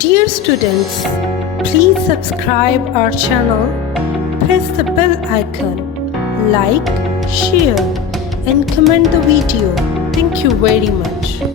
Dear students, please subscribe our channel, press the bell icon, like, share and comment the video. Thank you very much.